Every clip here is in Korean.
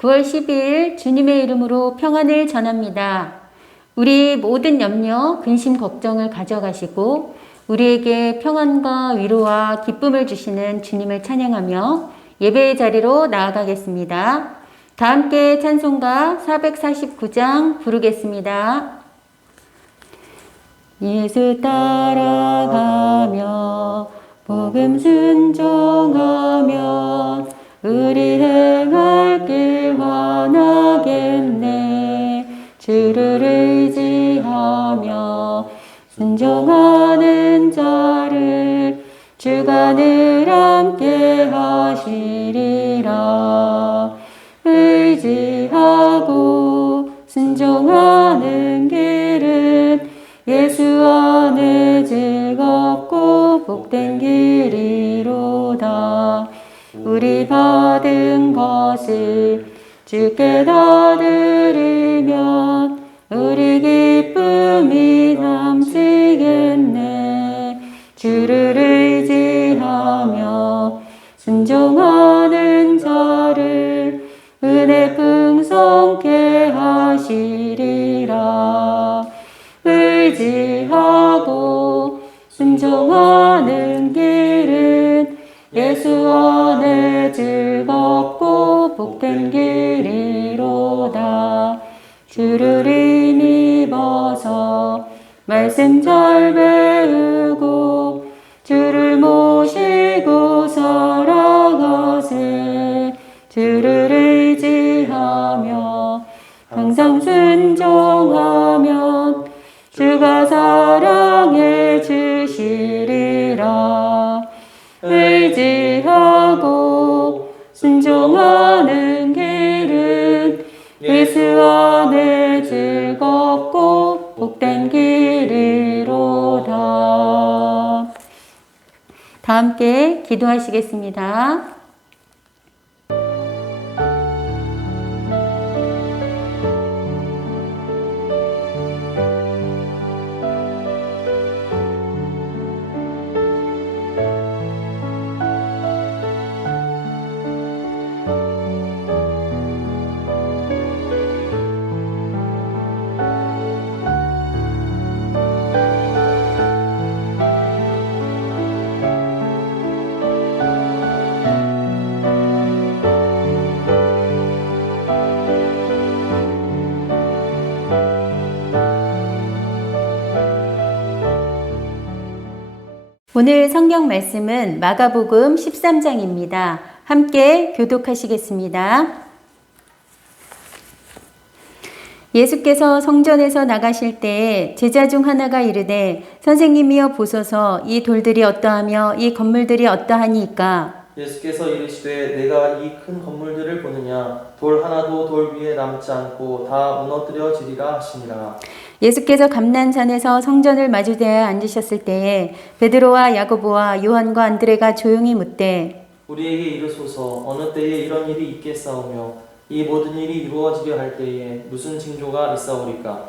9월 12일 주님의 이름으로 평안을 전합니다. 우리 모든 염려, 근심, 걱정을 가져가시고 우리에게 평안과 위로와 기쁨을 주시는 주님을 찬양하며 예배의 자리로 나아가겠습니다. 다 함께 찬송가 449장 부르겠습니다. 예수 따라가며 복음 순종하며 우리 행할 길 환하겠네. 주를 의지하며 순종하는 자를 주가 늘 함께 하시리라. 의지하고 순종하는 길은 예수 안에 즐겁고 복된 길이로다. 우리 받은 것을 주께 다 드리면 우리 기쁨이 넘치겠네. 주를 의지하며 순종하는 자를 은혜 풍성케 하시리라. 의지하고 순종하는 길은 예수 안에 즐겁고 복된 길이로다. 주를 힘입어서 말씀 잘 배우고 주를 모시고 살아가세. 주를 의지하며 항상 순종하면 주가 사랑해 주시리라. 의지하고 순종하는 길은 예수 안에 즐겁고 복된 길이로다. 다 함께 기도하시겠습니다. 오늘 성경 말씀은 마가복음 13장입니다. 함께 교독하시겠습니다. 예수께서 성전에서 나가실 때에 제자 중 하나가 이르되 선생님이여 보소서 이 돌들이 어떠하며 이 건물들이 어떠하니이까. 예수께서 이르시되 내가 이 큰 건물들을 보느냐 돌 하나도 돌 위에 남지 않고 다 무너뜨려지리라 하시니라. 예수께서 감난산에서 성전을 마주대하여 앉으셨을 때에 베드로와 야고보와 요한과 안드레가 조용히 묻되 우리에게 이르소서 어느 때에 이런 일이 있겠사오며 이 모든 일이 이루어지려 할 때에 무슨 징조가 있사오리까.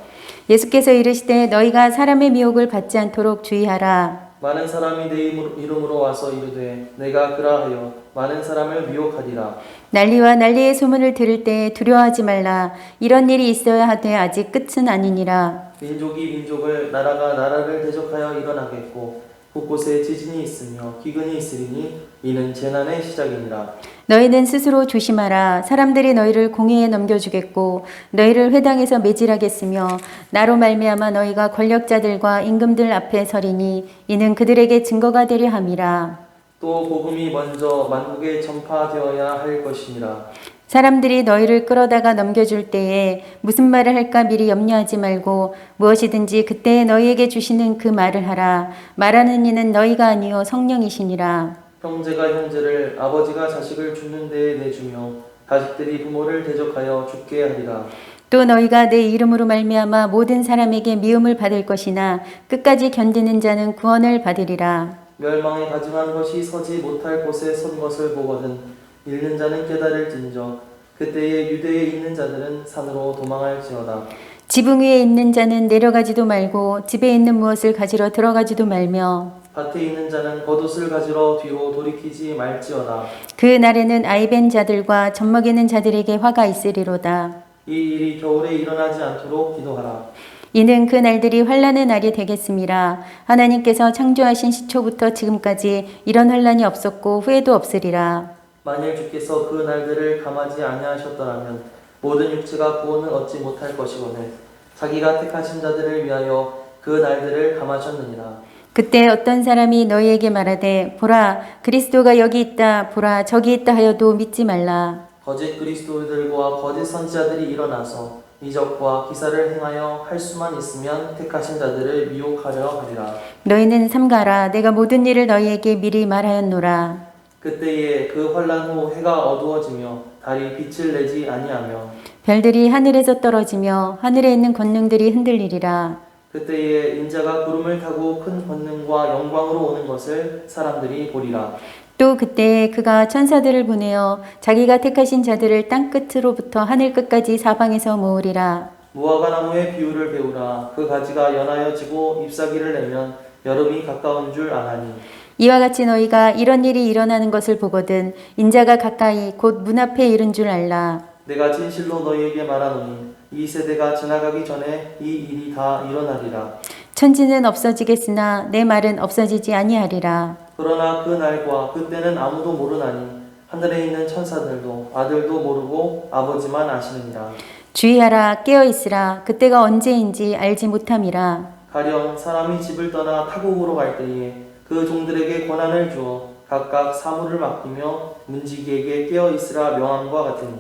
예수께서 이르시되 너희가 사람의 미혹을 받지 않도록 주의하라. 많은 사람이 내 이름으로 와서 이르되 내가 그라하여 많은 사람을 미혹하리라. 난리와 난리의 소문을 들을 때에 두려워하지 말라. 이런 일이 있어야 하되 아직 끝은 아니니라. 민족이 민족을 나라가 나라를 대적하여 일어나겠고 곳곳에 지진이 있으며 기근이 있으리니 이는 재난의 시작이니라. 너희는 스스로 조심하라. 사람들이 너희를 공회에 넘겨주겠고 너희를 회당에서 매질하겠으며 나로 말미암아 너희가 권력자들과 임금들 앞에 서리니 이는 그들에게 증거가 되려 함이라. 또 복음이 먼저 만국에 전파되어야 할 것이니라. 사람들이 너희를 끌어다가 넘겨줄 때에 무슨 말을 할까 미리 염려하지 말고 무엇이든지 그때에 너희에게 주시는 그 말을 하라. 말하는 이는 너희가 아니요 성령이시니라. 형제가 형제를 아버지가 자식을 죽는 데에 내주며 자식들이 부모를 대적하여 죽게 하리라. 또 너희가 내 이름으로 말미암아 모든 사람에게 미움을 받을 것이나 끝까지 견디는 자는 구원을 받으리라. 멸망에 가증한 것이 서지 못할 곳에 선 것을 보거든 읽는 자는 깨달을진저 그때에 유대에 있는 자들은 산으로 도망할지어다. 지붕 위에 있는 자는 내려가지도 말고 집에 있는 무엇을 가지러 들어가지도 말며 밭에 있는 자는 겉옷을 가지러 뒤로 돌이키지 말지어다. 그 날에는 아이벤 자들과 젖먹이는 자들에게 화가 있으리로다. 이 일이 겨울에 일어나지 않도록 기도하라. 이는 그 날들이 환란의 날이 되겠음이라. 하나님께서 창조하신 시초부터 지금까지 이런 환란이 없었고 후에도 없으리라. 만일 주께서 그 날들을 감하지 아니하셨더라면 모든 육체가 구원을 얻지 못할 것이거늘 자기가 택하신 자들을 위하여 그 날들을 감하셨느니라. 그때 어떤 사람이 너희에게 말하되 보라 그리스도가 여기 있다 보라 저기 있다 하여도 믿지 말라. 거짓 그리스도들과 거짓 선지자들이 일어나서 이적과 기사를 행하여 할 수만 있으면 택하신 자들을 미혹하려 하리라. 너희는 삼가라 내가 모든 일을 너희에게 미리 말하였노라. 그때에 그 환란 후 해가 어두워지며 달이 빛을 내지 아니하며 별들이 하늘에서 떨어지며 하늘에 있는 권능들이 흔들리리라. 그때에 인자가 구름을 타고 큰 권능과 영광으로 오는 것을 사람들이 보리라. 또 그때 그가 천사들을 보내어 자기가 택하신 자들을 땅 끝으로부터 하늘 끝까지 사방에서 모으리라. 무화과 나무의 비유를 배우라. 그 가지가 연하여지고 잎사귀를 내면 여름이 가까운 줄 아나니 이와 같이 너희가 이런 일이 일어나는 것을 보거든 인자가 가까이 곧 문 앞에 이른 줄 알라. 내가 진실로 너희에게 말하노니 이 세대가 지나가기 전에 이 일이 다 일어나리라. 천지는 없어지겠으나 내 말은 없어지지 아니하리라. 그러나 그 날과 그때는 아무도 모르나니 하늘에 있는 천사들도 아들도 모르고 아버지만 아시느니라. 주의하라 깨어 있으라 그때가 언제인지 알지 못함이라. 가령 사람이 집을 떠나 타국으로 갈 때에 그 종들에게 권한을 주어 각각 사물을 맡기며 문지기에게 깨어 있으라 명함과 같으니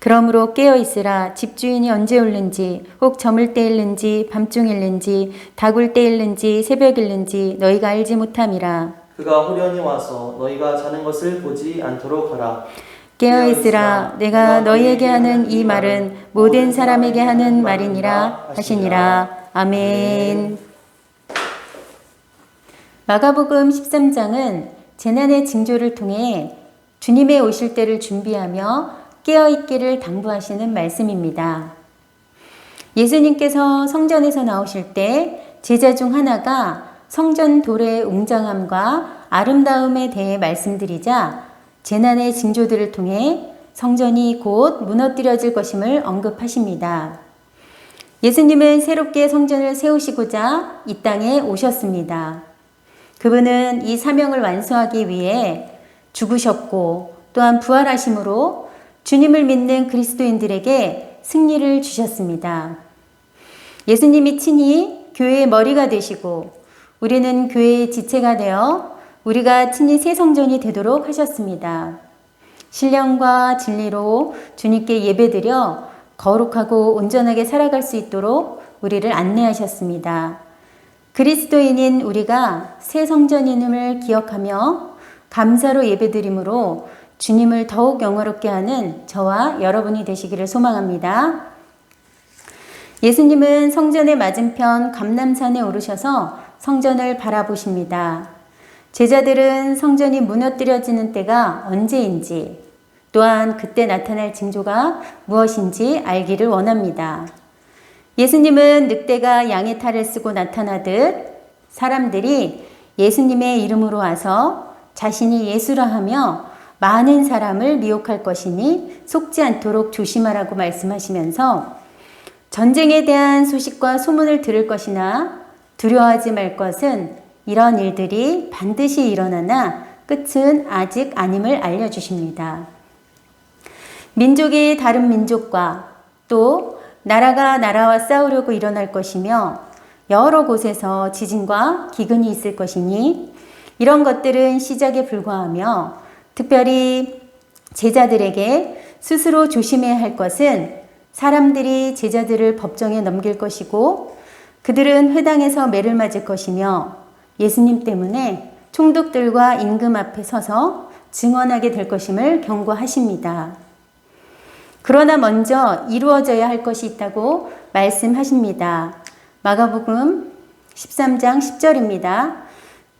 그러므로 깨어 있으라 집주인이 언제 올는지 혹 저물 때일는지 밤중일는지 다굴 때일는지 새벽일는지 너희가 알지 못함이라. 그가 호련히 와서 너희가 자는 것을 보지 않도록 하라. 깨어 있으라 내가 너희에게 하는 이 말은 모든 사람에게 하는 말이니라 하시니라. 아멘. 마가복음 13장은 재난의 징조를 통해 주님의 오실 때를 준비하며 깨어있기를 당부하시는 말씀입니다. 예수님께서 성전에서 나오실 때 제자 중 하나가 성전 돌의 웅장함과 아름다움에 대해 말씀드리자 재난의 징조들을 통해 성전이 곧 무너뜨려질 것임을 언급하십니다. 예수님은 새롭게 성전을 세우시고자 이 땅에 오셨습니다. 그분은 이 사명을 완수하기 위해 죽으셨고 또한 부활하심으로 주님을 믿는 그리스도인들에게 승리를 주셨습니다. 예수님이 친히 교회의 머리가 되시고 우리는 교회의 지체가 되어 우리가 친히 새 성전이 되도록 하셨습니다. 신령과 진리로 주님께 예배드려 거룩하고 온전하게 살아갈 수 있도록 우리를 안내하셨습니다. 그리스도인인 우리가 새 성전임을 기억하며 감사로 예배드림으로 주님을 더욱 영화롭게 하는 저와 여러분이 되시기를 소망합니다. 예수님은 성전의 맞은편 감람산에 오르셔서 성전을 바라보십니다. 제자들은 성전이 무너뜨려지는 때가 언제인지 또한 그때 나타날 징조가 무엇인지 알기를 원합니다. 예수님은 늑대가 양의 탈을 쓰고 나타나듯 사람들이 예수님의 이름으로 와서 자신이 예수라 하며 많은 사람을 미혹할 것이니 속지 않도록 조심하라고 말씀하시면서 전쟁에 대한 소식과 소문을 들을 것이나 두려워하지 말 것은 이런 일들이 반드시 일어나나 끝은 아직 아님을 알려주십니다. 민족이 다른 민족과 또 나라가 나라와 싸우려고 일어날 것이며 여러 곳에서 지진과 기근이 있을 것이니 이런 것들은 시작에 불과하며 특별히 제자들에게 스스로 조심해야 할 것은 사람들이 제자들을 법정에 넘길 것이고 그들은 회당에서 매를 맞을 것이며 예수님 때문에 총독들과 임금 앞에 서서 증언하게 될 것임을 경고하십니다. 그러나 먼저 이루어져야 할 것이 있다고 말씀하십니다. 마가복음 13장 10절입니다.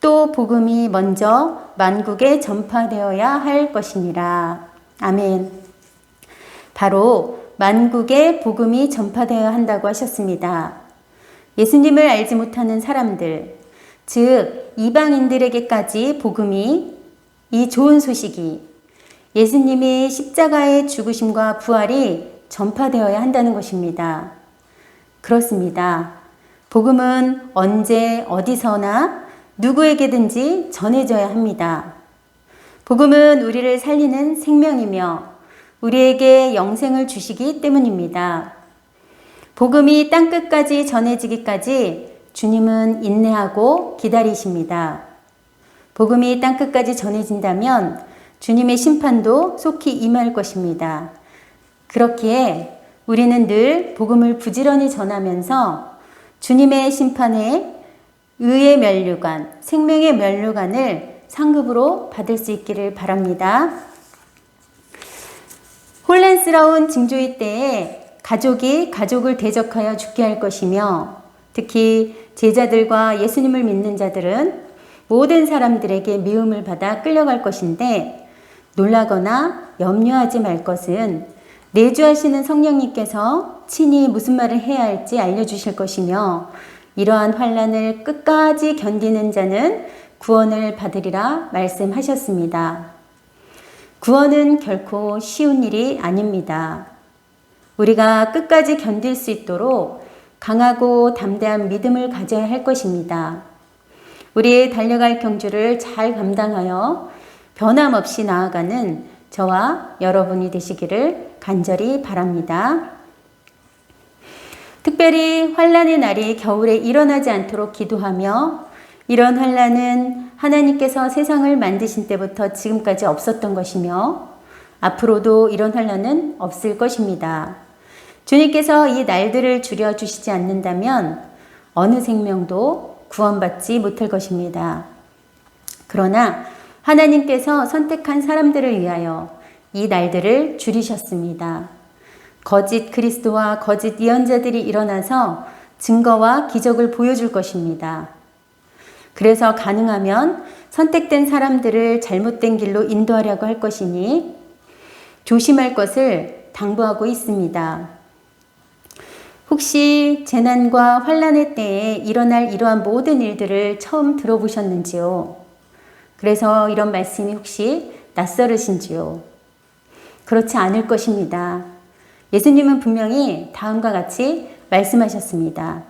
또 복음이 먼저 만국에 전파되어야 할 것이니라. 아멘. 바로 만국에 복음이 전파되어야 한다고 하셨습니다. 예수님을 알지 못하는 사람들, 즉 이방인들에게까지 복음이, 이 좋은 소식이, 예수님의 십자가의 죽으심과 부활이 전파되어야 한다는 것입니다. 그렇습니다. 복음은 언제 어디서나 누구에게든지 전해져야 합니다. 복음은 우리를 살리는 생명이며 우리에게 영생을 주시기 때문입니다. 복음이 땅끝까지 전해지기까지 주님은 인내하고 기다리십니다. 복음이 땅끝까지 전해진다면 주님의 심판도 속히 임할 것입니다. 그렇기에 우리는 늘 복음을 부지런히 전하면서 주님의 심판에 의의 면류관, 생명의 면류관을 상급으로 받을 수 있기를 바랍니다. 혼란스러운 징조의 때에 가족이 가족을 대적하여 죽게 할 것이며, 특히 제자들과 예수님을 믿는 자들은 모든 사람들에게 미움을 받아 끌려갈 것인데, 놀라거나 염려하지 말 것은 내주하시는 성령님께서 친히 무슨 말을 해야 할지 알려주실 것이며, 이러한 환난을 끝까지 견디는 자는 구원을 받으리라 말씀하셨습니다. 구원은 결코 쉬운 일이 아닙니다. 우리가 끝까지 견딜 수 있도록 강하고 담대한 믿음을 가져야 할 것입니다. 우리의 달려갈 경주를 잘 감당하여 변함없이 나아가는 저와 여러분이 되시기를 간절히 바랍니다. 특별히 환난의 날이 겨울에 일어나지 않도록 기도하며, 이런 환난은 하나님께서 세상을 만드신 때부터 지금까지 없었던 것이며 앞으로도 이런 환난은 없을 것입니다. 주님께서 이 날들을 줄여주시지 않는다면 어느 생명도 구원받지 못할 것입니다. 그러나 하나님께서 선택한 사람들을 위하여 이 날들을 줄이셨습니다. 거짓 그리스도와 거짓 예언자들이 일어나서 증거와 기적을 보여줄 것입니다. 그래서 가능하면 선택된 사람들을 잘못된 길로 인도하려고 할 것이니 조심할 것을 당부하고 있습니다. 혹시 재난과 환난의 때에 일어날 이러한 모든 일들을 처음 들어보셨는지요? 그래서 이런 말씀이 혹시 낯설으신지요? 그렇지 않을 것입니다. 예수님은 분명히 다음과 같이 말씀하셨습니다.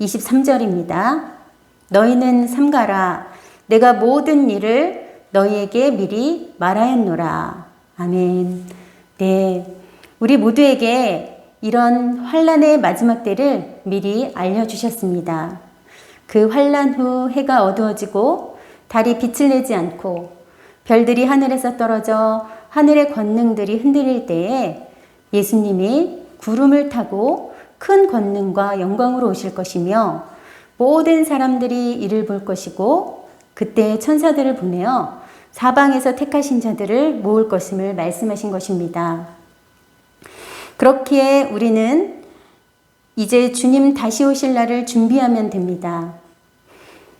23절입니다. 너희는 삼가라. 내가 모든 일을 너희에게 미리 말하였노라. 아멘. 네, 우리 모두에게 이런 환난의 마지막 때를 미리 알려주셨습니다. 그 환난 후 해가 어두워지고 달이 빛을 내지 않고 별들이 하늘에서 떨어져 하늘의 권능들이 흔들릴 때에 예수님이 구름을 타고 큰 권능과 영광으로 오실 것이며 모든 사람들이 이를 볼 것이고, 그때 천사들을 보내어 사방에서 택하신 자들을 모을 것임을 말씀하신 것입니다. 그렇기에 우리는 이제 주님 다시 오실 날을 준비하면 됩니다.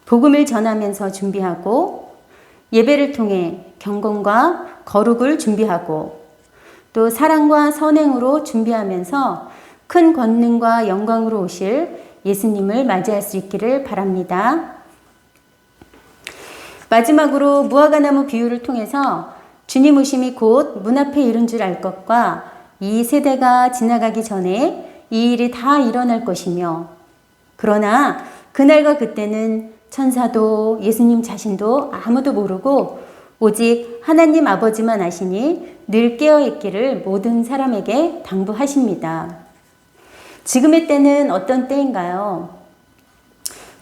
복음을 전하면서 준비하고, 예배를 통해 경건과 거룩을 준비하고, 또 사랑과 선행으로 준비하면서 큰 권능과 영광으로 오실 예수님을 맞이할 수 있기를 바랍니다. 마지막으로 무화과나무 비유를 통해서 주님 오심이 곧 문 앞에 이른 줄 알 것과 이 세대가 지나가기 전에 이 일이 다 일어날 것이며, 그러나 그날과 그때는 천사도 예수님 자신도 아무도 모르고 오직 하나님 아버지만 아시니 늘 깨어있기를 모든 사람에게 당부하십니다. 지금의 때는 어떤 때인가요?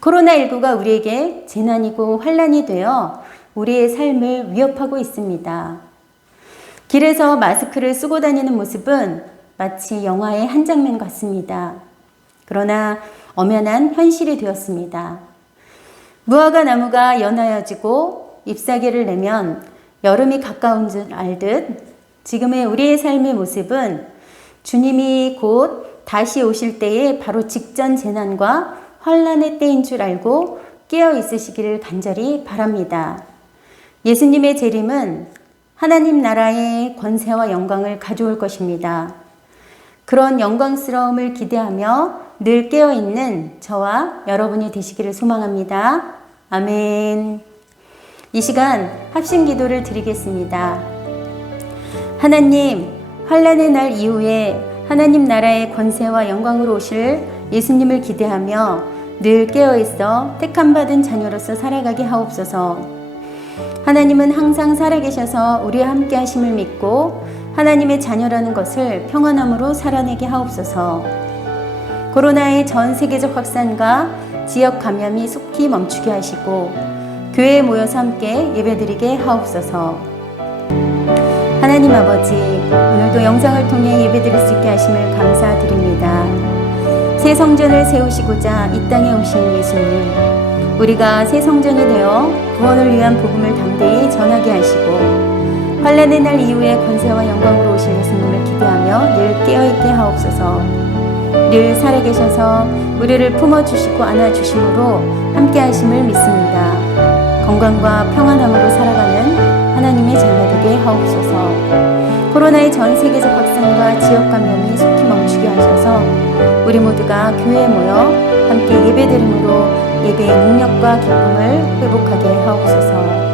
코로나19가 우리에게 재난이고 환난이 되어 우리의 삶을 위협하고 있습니다. 길에서 마스크를 쓰고 다니는 모습은 마치 영화의 한 장면 같습니다. 그러나 엄연한 현실이 되었습니다. 무화과 나무가 연하여지고 잎사귀를 내면 여름이 가까운 줄 알듯 지금의 우리의 삶의 모습은 주님이 곧 다시 오실 때에 바로 직전 재난과 환난의 때인 줄 알고 깨어 있으시기를 간절히 바랍니다. 예수님의 재림은 하나님 나라의 권세와 영광을 가져올 것입니다. 그런 영광스러움을 기대하며 늘 깨어 있는 저와 여러분이 되시기를 소망합니다. 아멘. 이 시간 합심 기도를 드리겠습니다. 하나님, 환난의 날 이후에 하나님 나라의 권세와 영광으로 오실 예수님을 기대하며 늘 깨어있어 택함받은 자녀로서 살아가게 하옵소서. 하나님은 항상 살아계셔서 우리와 함께 하심을 믿고 하나님의 자녀라는 것을 평안함으로 살아내게 하옵소서. 코로나의 전 세계적 확산과 지역 감염이 속히 멈추게 하시고 교회에 모여서 함께 예배드리게 하옵소서. 하나님 아버지, 오늘도 영상을 통해 예배드릴 수 있게 하심을 감사드립니다. 새 성전을 세우시고자 이 땅에 오신 예수님, 우리가 새 성전이 되어 구원을 위한 복음을 담대히 전하게 하시고 환난의 날 이후에 권세와 영광으로 오실 예수님을 기대하며 늘 깨어있게 하옵소서. 늘 살아계셔서 우리를 품어주시고 안아주심으로 함께 하심을 믿습니다. 건강과 평안함으로 살아가는 하나님의 자녀 되게 하옵소서. 코로나의 전 세계적 확산과 지역 감염이 속히 멈추게 하셔서 우리 모두가 교회에 모여 함께 예배드림으로 예배의 능력과 기쁨을 회복하게 하옵소서.